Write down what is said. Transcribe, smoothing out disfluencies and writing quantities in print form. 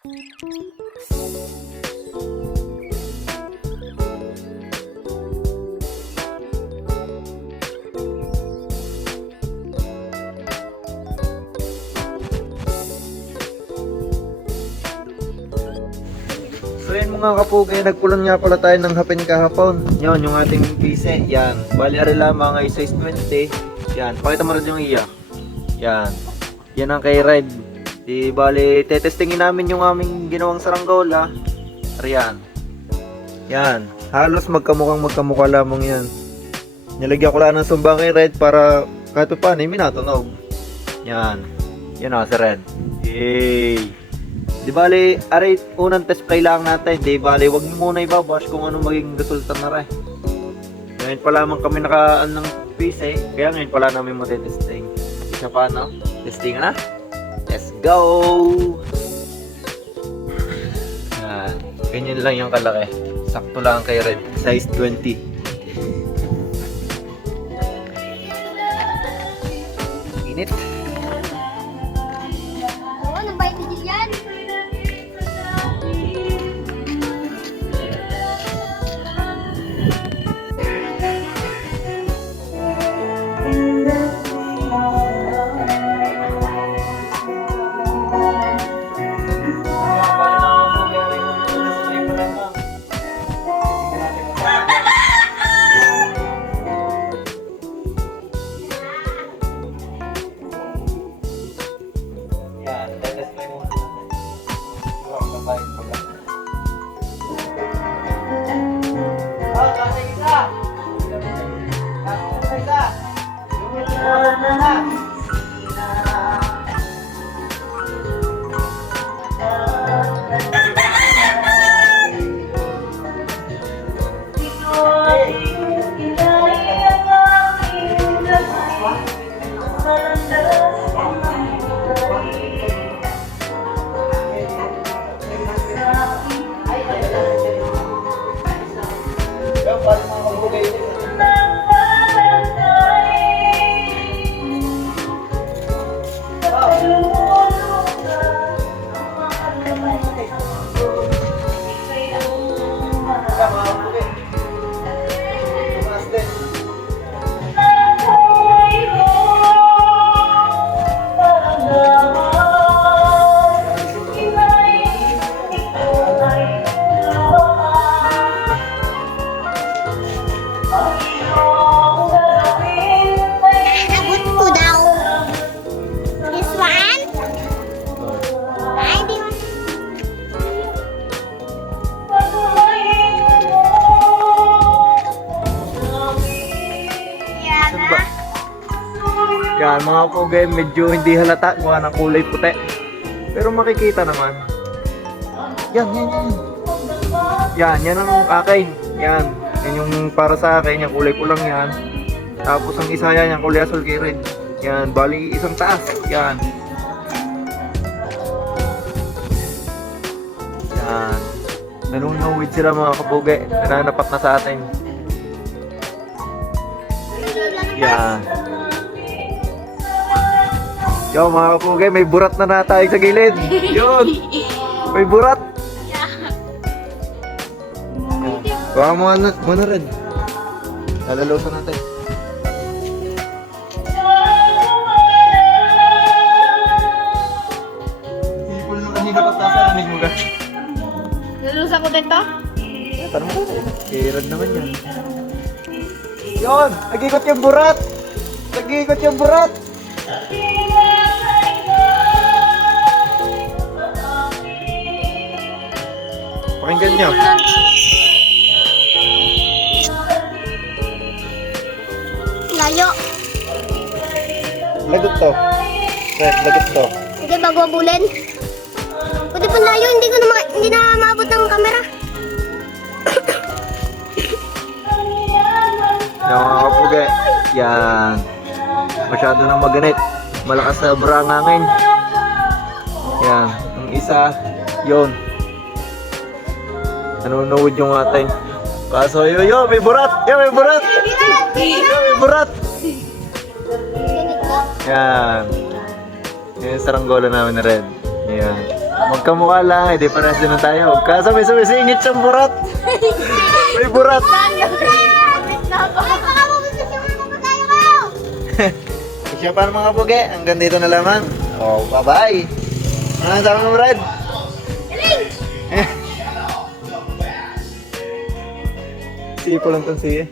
So yan mga kapugay, nagpulon nga pala tayo ng hapin kahapon. Yan, yung ating pise. Yan, bali ari lamang ay size 20. Yan, pakita mo rin yung iya. Yan, yan ang kay Red. Di bali, tetestingin namin yung aming ginawang saranggola. Ariyan. Yan, halos magkamukha lamang yan. Nilagyan ko lang ng sumbang kay Red para kahit pa paano, minatunog. Yan, yan o si Red. Yay! Di bali, aray, unang test play lang natin. Di bali, wag mo muna ibabash kung ano magiging resulta na rin. Ngayon pa lamang kami nakaan ng piece kaya ngayon pala namin matitesting. Isa pa, no? Testing na? Let's go! Yan. Ganyan lang yung kalaki. Sakto lang kay Red. Size 20. Init. Oo, nang bait din yan. Abot ko daw. This one? Ay, di mo. Yan na. Yan mga kapugay, medyo hindi halata gawa ng kulay puti. Pero makikita naman. Yan. Yan ang akin. Yan yung para sa akin, yung kulay pulang yan. Tapos ang isa yan, yung kulay asul kay Red. Yan, bali isang taas. Yan. Yan. Nanunuwid sila mga kapugay. Nananapat na sa atin. Yan. Yo mga kapugay, may burat na tayo sa gilid. Yun. May burat. Baka mo na rin. Lalalosan natin. Sipol nung kanina pa tasaranig mo ka. Lulusa ko dito? Tanong mo rin. Kirad naman yan. Yun! Nag-ikot yung burat! Nag-ikot yung burat! Pakinggan nyo. Layo. Lagot to. Lagot to. Sige, bago abulin. Pwede pa layo, hindi na maabot ng camera. Yan mga kapugay. Yan. Masyado nang maganit. Malakas na brangangin. Yan. Ang isa, yun. Nanunuwid yung atin. Kaso yo, may burat! Yan, may burat! Yan, may burat! Yan. Yan yung saranggola namin na Red. Yan. Magkamukha lang, di pares din na tayo. Kaso may sumisingit siyang burat. May burat. Siya pa mga pugi, hanggang dito na lamang. Oh, bye-bye. Ano sabi mo, Brad? Sipo lang tong siya.